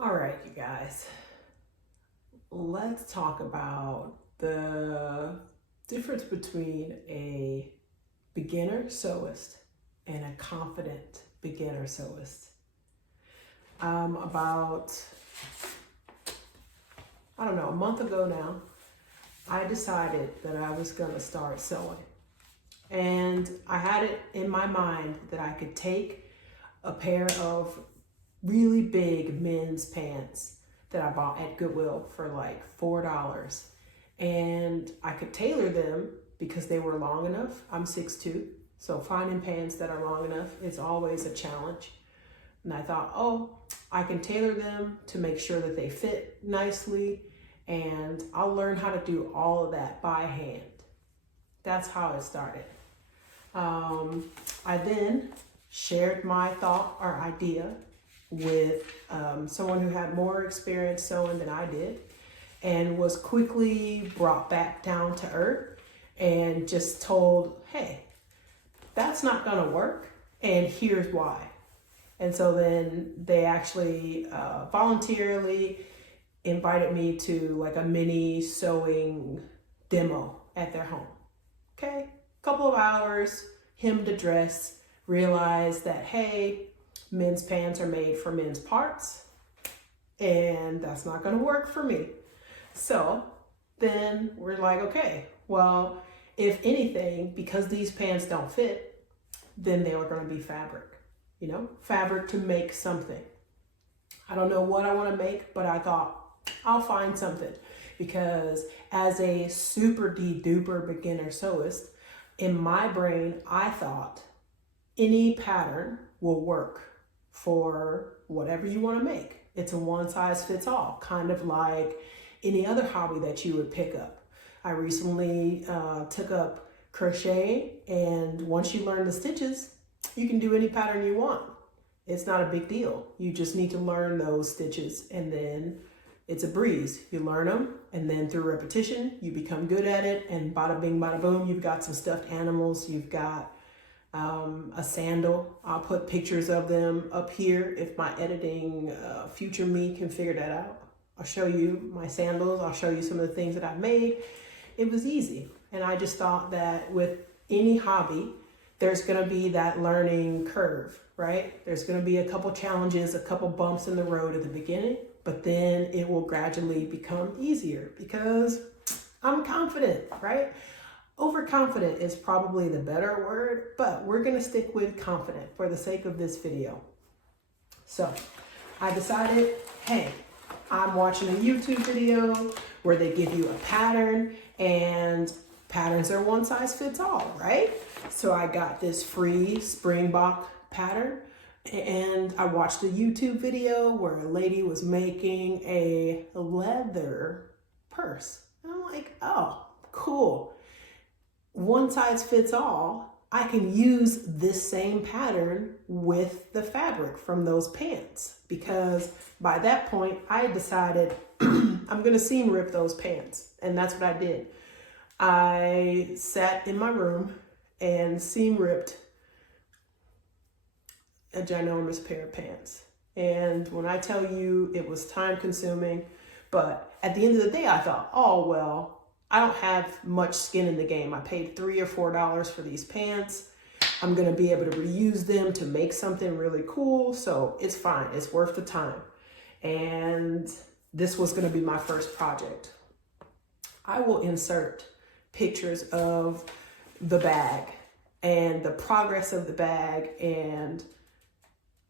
All right, you guys, let's talk about the difference between a beginner sewist and a confident beginner sewist. About, a month ago now, I decided that I was going to start sewing. And I had it in my mind that I could take a pair of really big men's pants that I bought at Goodwill for like $4. And I could tailor them because they were long enough. I'm 6'2", so finding pants that are long enough is always a challenge. And I thought, oh, I can tailor them to make sure that they fit nicely, and I'll learn how to do all of that by hand. That's how it started. I then shared my thought or idea with someone who had more experience sewing than I did, and was quickly brought back down to earth and just told, hey, that's not gonna work, and here's why. And so then they actually voluntarily invited me to like a mini sewing demo at their home. Okay, couple of hours, hemmed a dress, realized that, hey, men's pants are made for men's parts, and that's not gonna work for me. So then we're like, okay, well, if anything, because these pants don't fit, then they are gonna be fabric, fabric to make something. I don't know what I wanna make, but I thought I'll find something, because as a super duper beginner sewist, in my brain, I thought any pattern will work for whatever you want to make. It's a one size fits all, kind of like any other hobby that you would pick up. I recently took up crochet, and once you learn the stitches, you can do any pattern you want. It's not a big deal. You just need to learn those stitches, and then it's a breeze. You learn them, and then through repetition, you become good at it, and bada bing, bada boom, you've got some stuffed animals, you've got a sandal. I'll put pictures of them up here if my editing future me can figure that out. I'll show you my sandals. I'll show you some of the things that I made. It was easy. And I just thought that with any hobby, there's gonna be that learning curve, right? There's gonna be a couple challenges, a couple bumps in the road at the beginning, but then it will gradually become easier because I'm confident, right? Overconfident is probably the better word, but we're gonna stick with confident for the sake of this video. So I decided, hey, I'm watching a YouTube video where they give you a pattern, and patterns are one size fits all, right? So I got this free Springbok pattern, and I watched a YouTube video where a lady was making a leather purse. And I'm like, oh, cool. One size fits all. I can use this same pattern with the fabric from those pants, because by that point I decided I'm gonna seam rip those pants, and that's what I did. I sat in my room and seam ripped a ginormous pair of pants. And when I tell you it was time consuming, but at the end of the day I thought, oh well, I don't have much skin in the game. I paid $3 or $4 for these pants. I'm gonna be able to reuse them to make something really cool, so it's fine, it's worth the time. And this was gonna be my first project. I will insert pictures of the bag and the progress of the bag and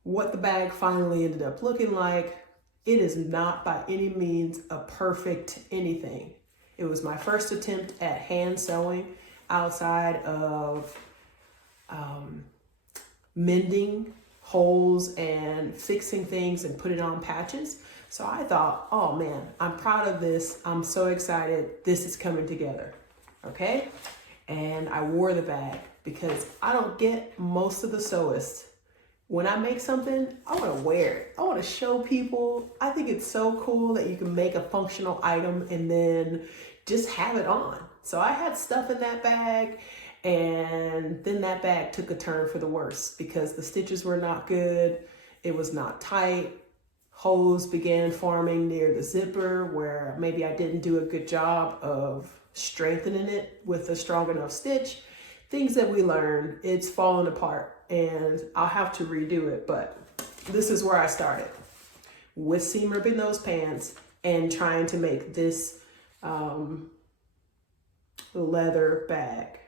what the bag finally ended up looking like. It is not by any means a perfect anything. It was my first attempt at hand sewing outside of mending holes and fixing things and putting on patches. So I thought, oh man, I'm proud of this. I'm so excited. This is coming together, okay? And I wore the bag because I don't get most of the sewists. When I make something, I want to wear it. I want to show people. I think it's so cool that you can make a functional item and then just have it on. So I had stuff in that bag, and then that bag took a turn for the worse because the stitches were not good. It was not tight. holes began forming near the zipper where maybe I didn't do a good job of strengthening it with a strong enough stitch. Things that we learn, it's falling apart and I'll have to redo it, but this is where I started with seam ripping those pants and trying to make this leather bag.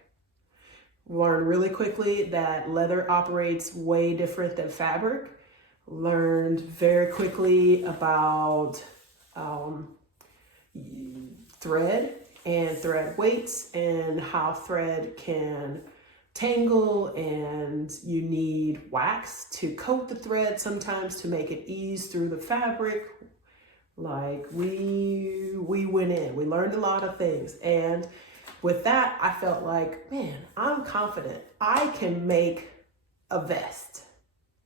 Learned really quickly that leather operates way different than fabric. Learned very quickly about thread and thread weights and how thread can tangle, and you need wax to coat the thread sometimes to make it ease through the fabric. Like we went in, we learned a lot of things, and with that I felt like, man, I'm confident I can make a vest,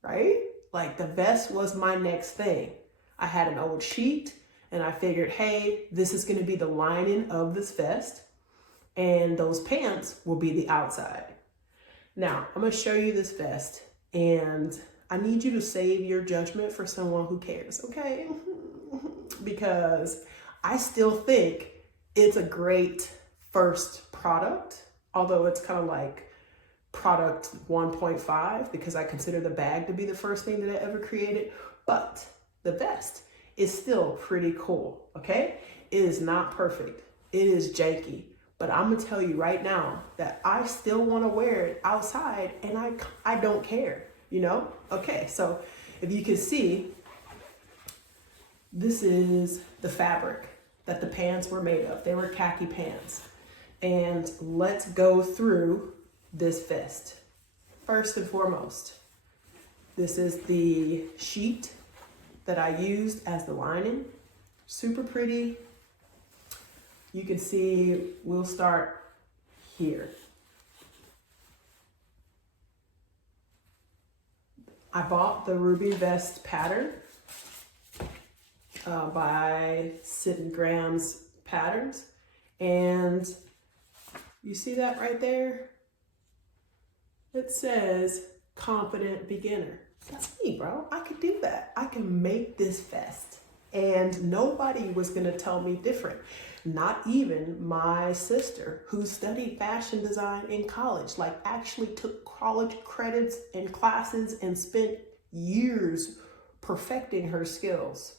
right? Like the vest was my next thing. I had an old sheet and I figured, hey, this is going to be the lining of this vest and those pants will be the outside. Now, I'm going to show you this vest and I need you to save your judgment for someone who cares, okay? Because I still think it's a great first product, although it's kind of like product 1.5 because I consider the bag to be the first thing that I ever created, but the vest is still pretty cool, okay? It is not perfect. It is janky, but I'm gonna tell you right now that I still wanna wear it outside and I don't care, you know? Okay, so if you can see, this is the fabric that the pants were made of. They were khaki pants. And let's go through this vest. First and foremost, this is the sheet that I used as the lining. Super pretty. You can see, we'll start here. I bought the Ruby Vest pattern by Sid & Graham's Patterns, and you see that right there? It says confident beginner. That's me, bro. I could do that. I can make this vest. And nobody was gonna tell me different. Not even my sister, who studied fashion design in college, like actually took college credits and classes and spent years perfecting her skills.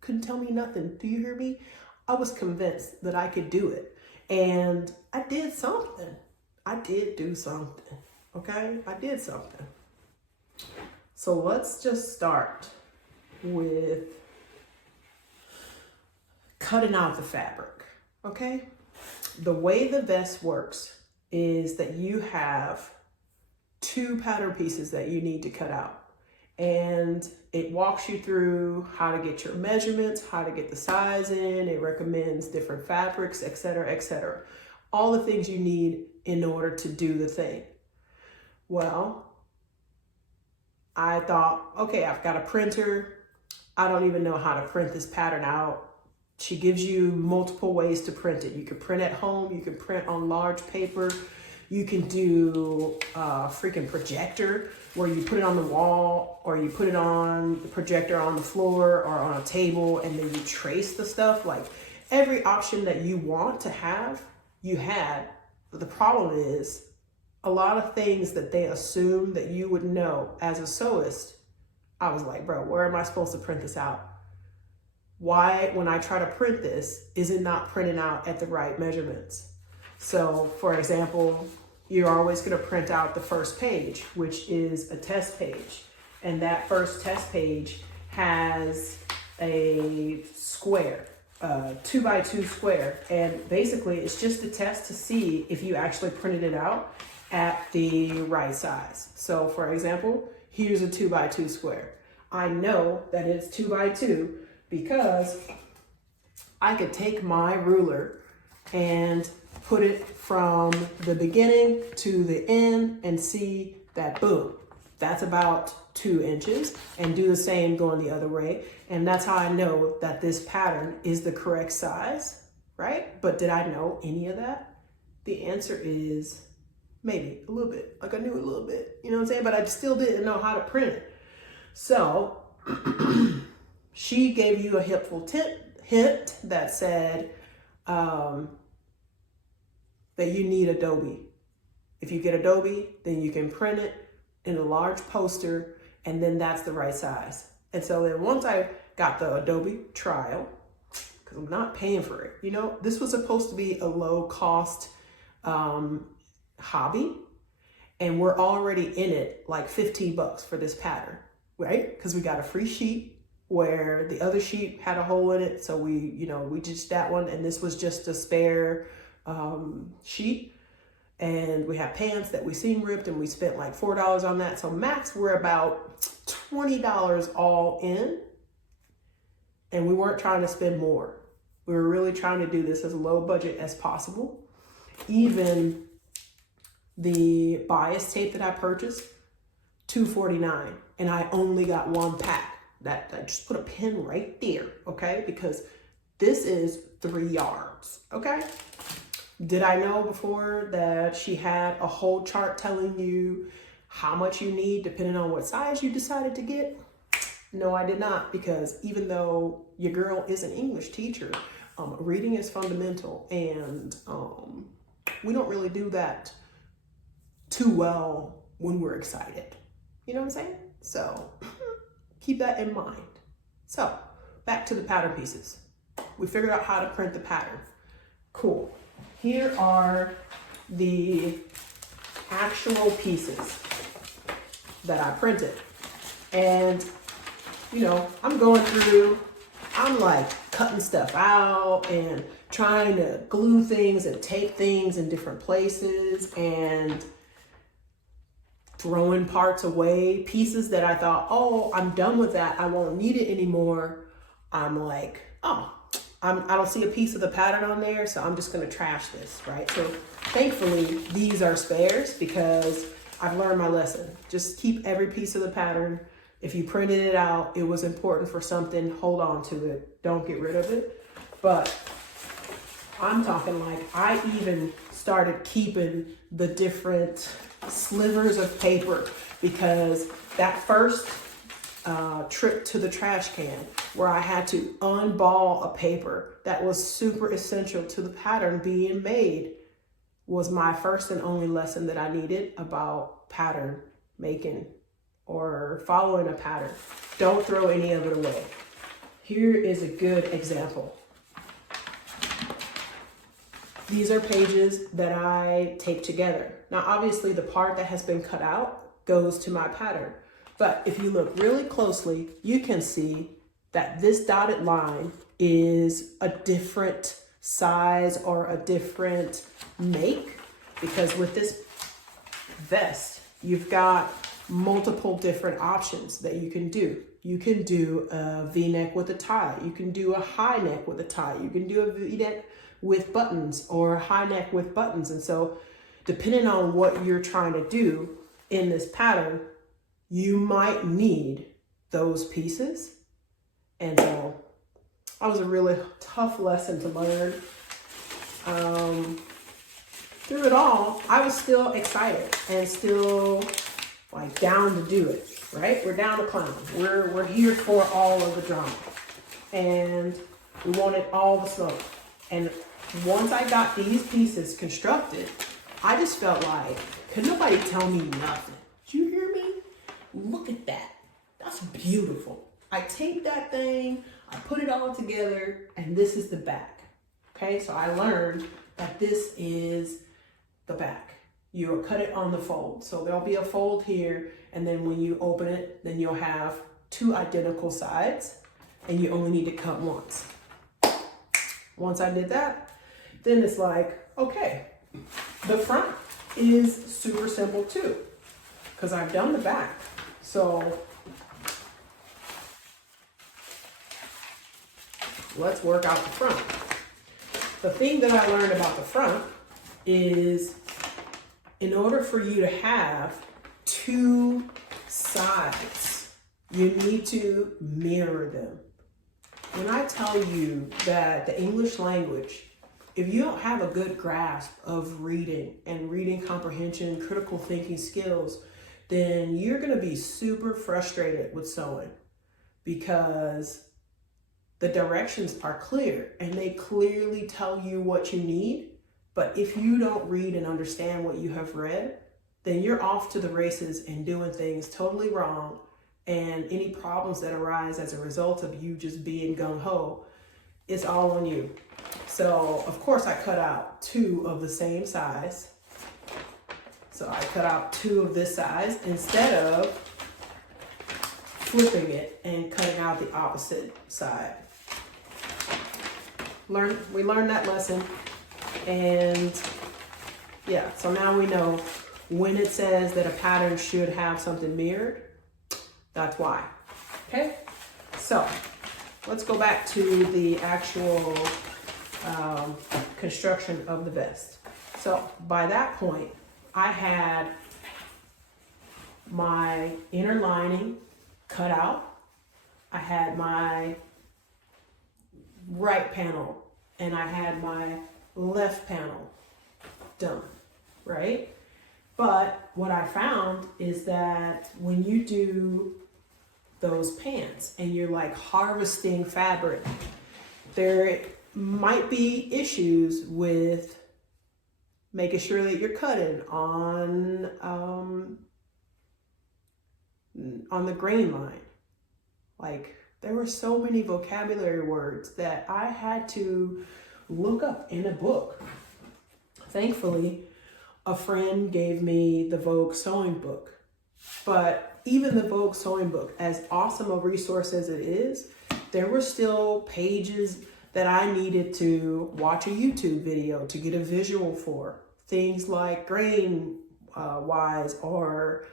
Couldn't tell me nothing. Do you hear me? I was convinced that I could do it. And I did something. I did do something, okay? I did something. So let's just start with cutting out the fabric, okay? The way the vest works is that you have 2 pattern pieces that you need to cut out. And it walks you through how to get your measurements, how to get the size in. It recommends different fabrics, etc., etc. All the things you need in order to do the thing. Well, I thought, okay, I've got a printer. I don't even know how to print this pattern out. She gives you multiple ways to print it. You can print at home. You can print on large paper. You can do a freaking projector where you put it on the wall, or you put it on the projector on the floor or on a table, and then you trace the stuff. Like every option that you want to have, you had. But the problem is a lot of things that they assume that you would know as a sewist. I was like, bro, where am I supposed to print this out? Why, when I try to print this, is it not printing out at the right measurements? So for example, you're always going to print out the first page, which is a test page. And that first test page has a square, 2x2 square. And basically it's just a test to see if you actually printed it out at the right size. So for example, here's a 2x2 square. I know that it's 2x2 because I could take my ruler and put it from the beginning to the end and see that, boom, that's about 2 inches, and do the same going the other way. And that's how I know that this pattern is the correct size, right? But did I know any of that? The answer is maybe a little bit. Like I knew a little bit, you know what I'm saying? But I still didn't know how to print it. So she she gave you a helpful hint that said that you need Adobe. If you get Adobe, then you can print it in a large poster, and then that's the right size. And so then once I got the Adobe trial, because I'm not paying for it, you know, this was supposed to be a low cost hobby, and we're already in it like $15 for this pattern, right? Because we got a free sheet where the other sheet had a hole in it. So we just that one, and this was just a spare sheet. And we have pants that we seam ripped, and we spent like $4 on that. So max, we're about $20 all in. And we weren't trying to spend more. We were really trying to do this as low budget as possible. Even the bias tape that I purchased, $2.49, and I only got one pack. That I just put a pin right there, okay? Because this is 3 yards, okay? Did I know before that she had a whole chart telling you how much you need depending on what size you decided to get? No, I did not, because even though your girl is an English teacher, reading is fundamental, and we don't really do that too well when we're excited. You know what I'm saying? So keep that in mind. So back to the pattern pieces. We figured out how to print the pattern. Cool. Here are the actual pieces that I printed. And, you know, I'm going through, I'm like cutting stuff out and trying to glue things and tape things in different places and throwing parts away, pieces that I thought, oh, I'm done with that, I won't need it anymore. I'm like, oh, I don't see a piece of the pattern on there, so I'm just gonna trash this, right? So thankfully, these are spares because I've learned my lesson. Just keep every piece of the pattern. If you printed it out, it was important for something, hold on to it. Don't get rid of it. But I'm talking like I even started keeping the different slivers of paper, because that first trip to the trash can where I had to unball a paper that was super essential to the pattern being made was my first and only lesson that I needed about pattern making or following a pattern. Don't throw any of it away. Here is a good example. These are pages that I tape together. Now, obviously the part that has been cut out goes to my pattern. But if you look really closely, you can see that this dotted line is a different size or a different make, because with this vest, you've got multiple different options that you can do. You can do a V-neck with a tie. You can do a high neck with a tie. You can do a V-neck with buttons or a high neck with buttons. And so depending on what you're trying to do in this pattern, you might need those pieces. And so that was a really tough lesson to learn. Through it all, I was still excited and still like down to do it, right? We're down to clown. We're here for all of the drama. And we wanted all the smoke. And once I got these pieces constructed, I just felt like, could nobody tell me nothing? Did you hear me? Look at that. That's beautiful. I taped that thing, I put it all together, and this is the back. Okay, so I learned that this is the back. You'll cut it on the fold. So there'll be a fold here, and then when you open it, then you'll have 2 identical sides, and you only need to cut once. Once I did that, then it's like, okay, the front is super simple too, because I've done the back. So let's work out the front. The thing that I learned about the front is in order for you to have 2 sides, you need to mirror them. When I tell you that the English language, if you don't have a good grasp of reading and reading comprehension, critical thinking skills, then you're going to be super frustrated with sewing, because the directions are clear and they clearly tell you what you need. But if you don't read and understand what you have read, then you're off to the races and doing things totally wrong. And any problems that arise as a result of you just being gung-ho, it's all on you. So of course I cut out 2 of the same size. So I cut out 2 of this size instead of flipping it and cutting out the opposite side. We learned that lesson, and yeah, so now we know when it says that a pattern should have something mirrored, that's why. Okay, so let's go back to the actual construction of the vest. So by that point, I had my inner lining cut out. I had my right panel and I had my left panel done, right? But what I found is that when you do those pants and you're like harvesting fabric, there might be issues with making sure that you're cutting on the grain line. Like, there were so many vocabulary words that I had to look up in a book. Thankfully, a friend gave me the Vogue sewing book. But even the Vogue sewing book, as awesome a resource as it is, there were still pages that I needed to watch a YouTube video to get a visual for. Things like grain wise or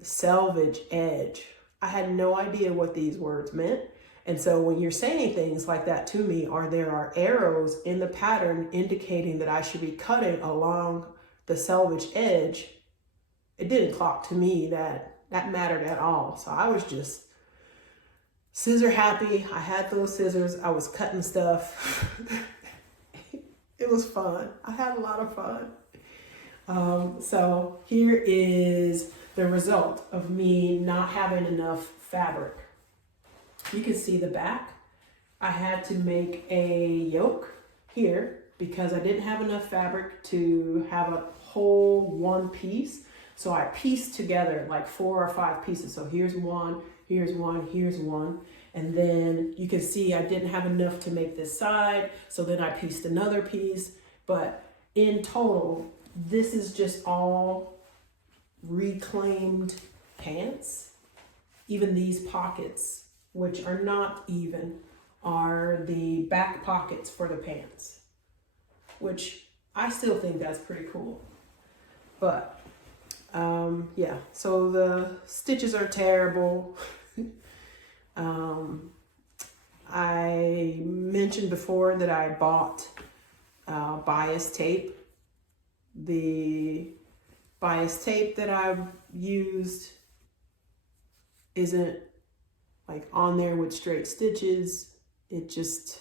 selvage edge. I had no idea what these words meant. And so when you're saying things like that to me, or there are arrows in the pattern indicating that I should be cutting along the selvage edge, it didn't clock to me that that mattered at all. So I was just scissor happy. I had those scissors. I was cutting stuff. It was fun. I had a lot of fun. So here is the result of me not having enough fabric. You can see the back. I had to make a yoke here because I didn't have enough fabric to have a whole one piece. So I pieced together like 4 or 5 pieces. So here's one, here's one, here's one. And then you can see I didn't have enough to make this side. So then I pieced another piece. But in total, this is just all reclaimed pants. Even these pockets, which are not even, are the back pockets for the pants, which I still think that's pretty cool. But yeah, so the stitches are terrible. I mentioned before that I bought bias tape. The bias tape that I've used isn't like on there with straight stitches. It just,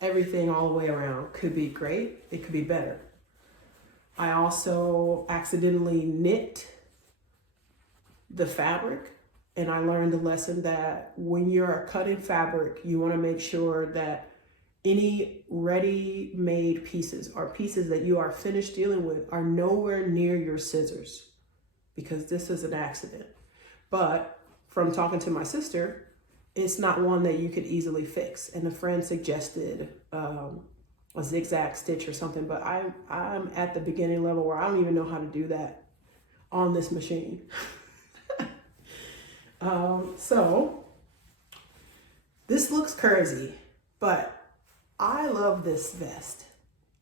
everything all the way around could be great. It could be better. I also accidentally knit the fabric, and I learned a lesson that when you're cutting fabric, you want to make sure that any ready-made pieces or pieces that you are finished dealing with are nowhere near your scissors, because this is an accident. But from talking to my sister, it's not one that you could easily fix. And a friend suggested a zigzag stitch or something, but I'm at the beginning level where I don't even know how to do that on this machine. So this looks crazy, but I love this vest,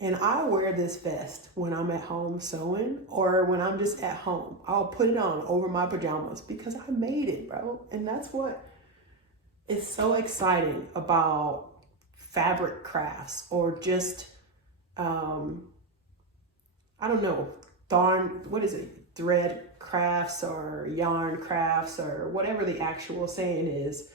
and I wear this vest when I'm at home sewing or when I'm just at home. I'll put it on over my pajamas because I made it, bro. And that's what is so exciting about fabric crafts, or just, I don't know, thread crafts or yarn crafts or whatever the actual saying is.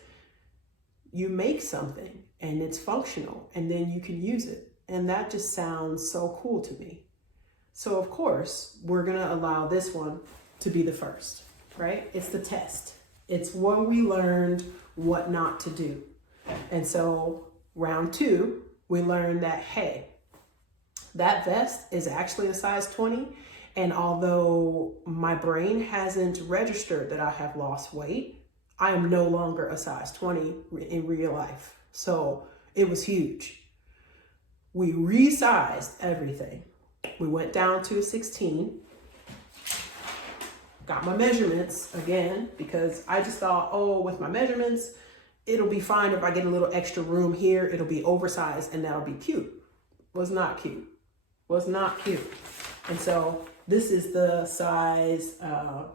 You make something and it's functional, and then you can use it. And that just sounds so cool to me. So of course, we're gonna allow this one to be the first, right? It's the test. It's what we learned what not to do. And so round 2, we learned that, hey, that vest is actually a size 20. And although my brain hasn't registered that I have lost weight, I am no longer a size 20 in real life. So it was huge. We resized everything. We went down to a 16. Got my measurements again, because I just thought, oh, with my measurements, it'll be fine if I get a little extra room here. It'll be oversized and that'll be cute. Was not cute. Was not cute. And so this is the size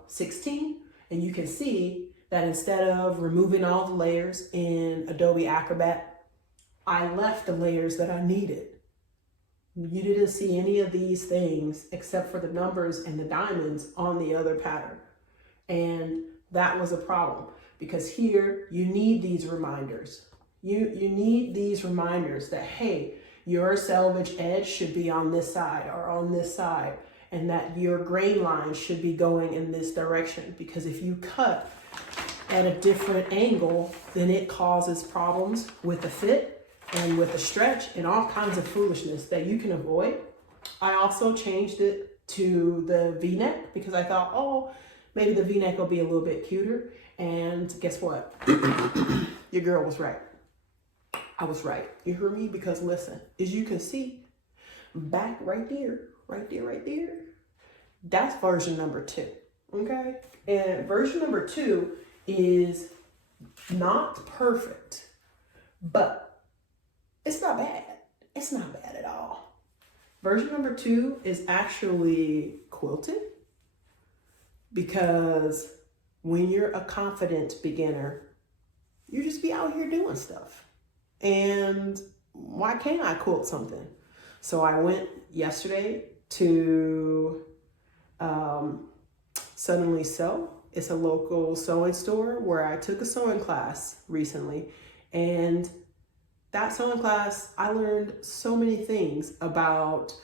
16. And you can see that instead of removing all the layers in Adobe Acrobat, I left the layers that I needed. You didn't see any of these things except for the numbers and the diamonds on the other pattern. And that was a problem, because here you need these reminders. You need these reminders that, hey, your selvage edge should be on this side or on this side, and that your grain line should be going in this direction. Because if you cut at a different angle, then it causes problems with the fit and with the stretch and all kinds of foolishness that you can avoid. I also changed it to the V-neck because I thought, oh, maybe the V-neck will be a little bit cuter. And guess what? Your girl was right. I was right. You hear me? Because listen, as you can see, back right there, that's version number 2, okay? And version number 2 is not perfect, but it's not bad. It's not bad at all. Version number 2 is actually quilted, because when you're a confident beginner, you just be out here doing stuff. And why can't I quilt something? So I went yesterday to Suddenly Sew. It's a local sewing store where I took a sewing class recently. And that sewing class, I learned so many things about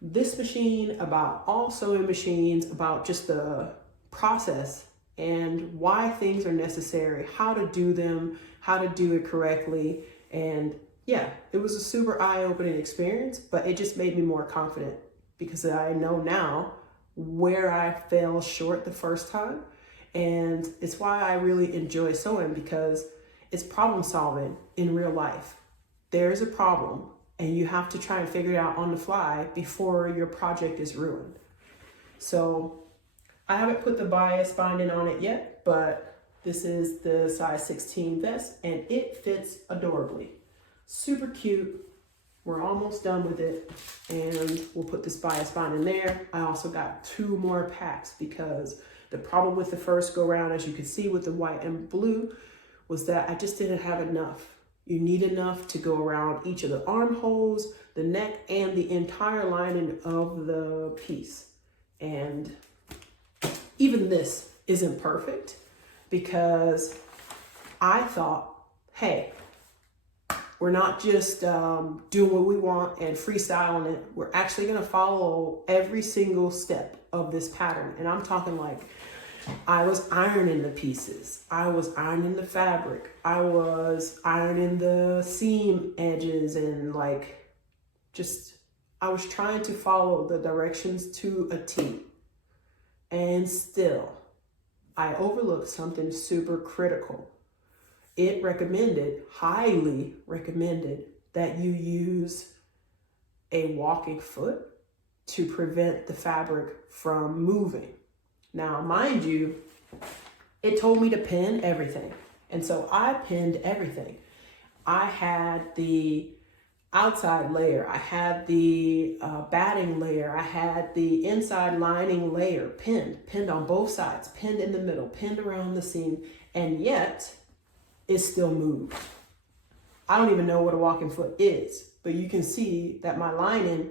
this machine, about all sewing machines, about just the process and why things are necessary, how to do them, how to do it correctly. And yeah, it was a super eye-opening experience, but it just made me more confident because I know now where I fell short the first time. And it's why I really enjoy sewing, because it's problem solving in real life. There's a problem and you have to try and figure it out on the fly before your project is ruined. So I haven't put the bias binding on it yet, but this is the size 16 vest and it fits adorably. Super cute. We're almost done with it, and we'll put this bias binding there. I also got 2 more packs because the problem with the first go round, as you can see with the white and blue, was that I just didn't have enough. You need enough to go around each of the armholes, the neck, and the entire lining of the piece. And even this isn't perfect because I thought, hey, we're not just doing what we want and freestyling it. We're actually gonna follow every single step of this pattern. And I'm talking like, I was ironing the pieces. I was ironing the fabric. I was ironing the seam edges and like, I was trying to follow the directions to a T. And still, I overlooked something super critical. It recommended, highly recommended, that you use a walking foot to prevent the fabric from moving. Now, mind you, it told me to pin everything. And so I pinned everything. I had the outside layer, I had the batting layer, I had the inside lining layer pinned on both sides, pinned in the middle, pinned around the seam, and yet it still moved. I don't even know what a walking foot is, but you can see that my lining,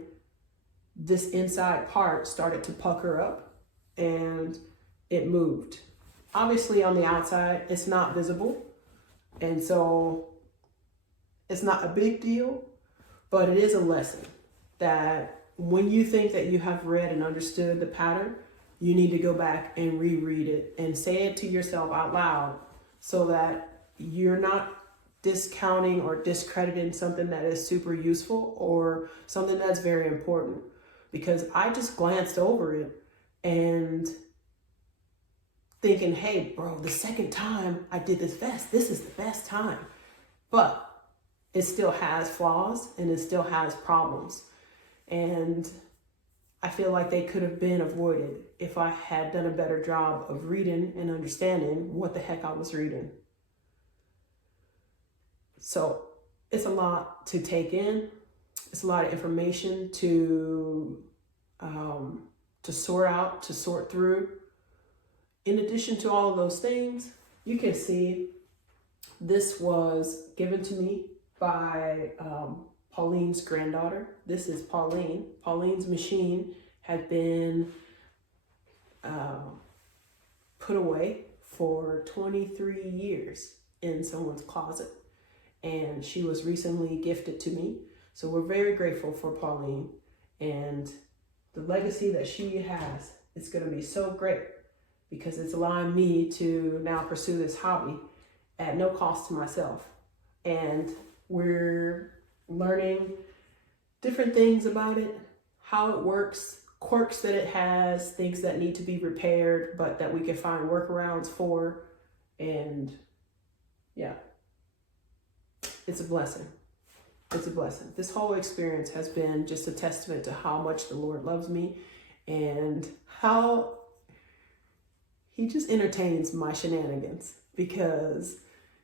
this inside part started to pucker up and it moved. Obviously on the outside, it's not visible. And so it's not a big deal, but it is a lesson that when you think that you have read and understood the pattern, you need to go back and reread it and say it to yourself out loud so that you're not discounting or discrediting something that is super useful or something that's very important, because I just glanced over it and thinking, hey, bro, the second time I did this vest, this is the best time. But it still has flaws and it still has problems. And I feel like they could have been avoided if I had done a better job of reading and understanding what the heck I was reading. So it's a lot to take in. It's a lot of information to sort out, to sort through. In addition to all of those things, you can see this was given to me by Pauline's granddaughter. This is Pauline. Pauline's machine had been put away for 23 years in someone's closet, and she was recently gifted to me. So we're very grateful for Pauline and the legacy that she has. It's going to be so great because it's allowing me to now pursue this hobby at no cost to myself. And we're learning different things about it, how it works, quirks that it has, things that need to be repaired, but that we can find workarounds for. And yeah, it's a blessing. It's a blessing. This whole experience has been just a testament to how much the Lord loves me and how he just entertains my shenanigans, because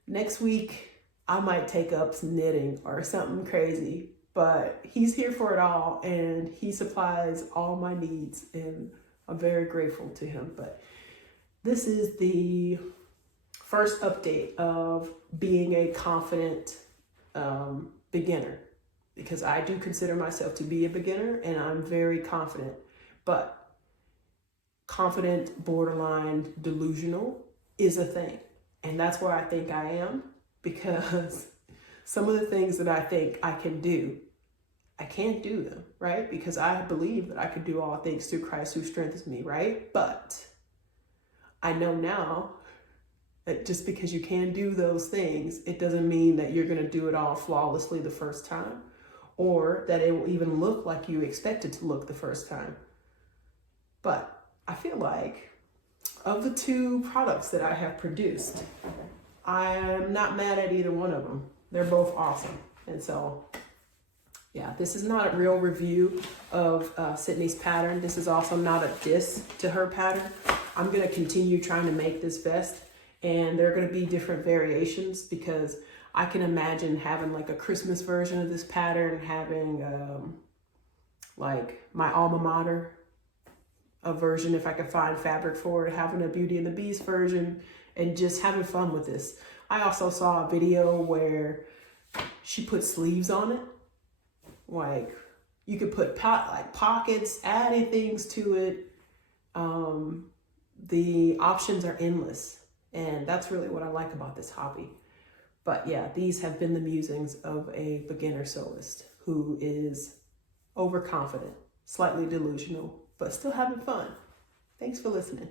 next week I might take up some knitting or something crazy, but he's here for it all and he supplies all my needs, and I'm very grateful to him. But this is the first update of being a confident beginner, because I do consider myself to be a beginner and I'm very confident, but confident, borderline delusional is a thing. And that's where I think I am, because some of the things that I think I can do, I can't do them, right? Because I believe that I can do all things through Christ who strengthens me, right? But I know now that just because you can do those things, it doesn't mean that you're going to do it all flawlessly the first time, or that it will even look like you expect it to look the first time. But I feel like of the two products that I have produced, I am not mad at either one of them. They're both awesome. And so, yeah, this is not a real review of Sydney's pattern. This is also not a diss to her pattern. I'm going to continue trying to make this vest, and there are going to be different variations, because I can imagine having like a Christmas version of this pattern, having like my alma mater, a version if I could find fabric for it, having a Beauty and the Beast version, and just having fun with this. I also saw a video where she put sleeves on it. Like you could put pockets, adding things to it. The options are endless, and that's really what I like about this hobby. But yeah, these have been the musings of a beginner sewist who is overconfident, slightly delusional, but still having fun. Thanks for listening.